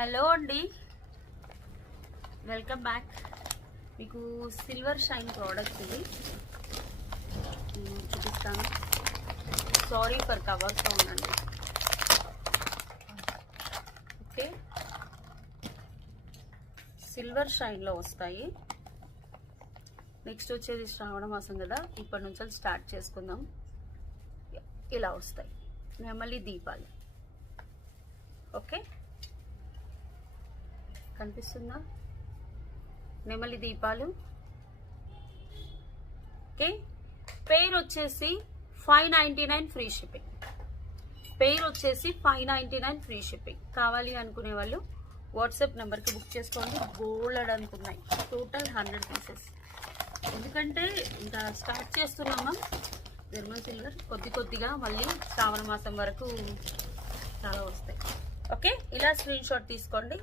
Hello అండి, welcome back. మీకు silver shine product ఇది చూపిస్తాను. సారీ ఫర్ కవర్ సౌండ్ అండి. ఓకే, సిల్వర్ షైన్లో వస్తాయి. నెక్స్ట్ వచ్చేది శ్రావణ మాసం కదా, ఇప్పటి నుంచి స్టార్ట్ చేసుకుందాం. ఇలా వస్తాయి నెమలి దీపాలు. ఓకే, కనిపిస్తుందా? నెమలి దీపాలు. ఓకే, పెయిర్ వచ్చేసి 599 ఫ్రీ షిప్పింగ్. పెయిర్ వచ్చేసి 599 ఫ్రీ షిప్పింగ్. కావాలి అనుకునే వాళ్ళు వాట్సాప్ నెంబర్కి బుక్ చేసుకోండి. బోల్డ్ అనుకున్నాయి, టోటల్ 100 పీసెస్. ఎందుకంటే ఇంకా స్టార్ట్ చేస్తున్నామా జర్మన్ సిల్వర్, కొద్ది కొద్దిగా మళ్ళీ శ్రావణ మాసం వరకు చాలా వస్తాయి. ఓకే, ఇలా స్క్రీన్ షాట్ తీసుకోండి.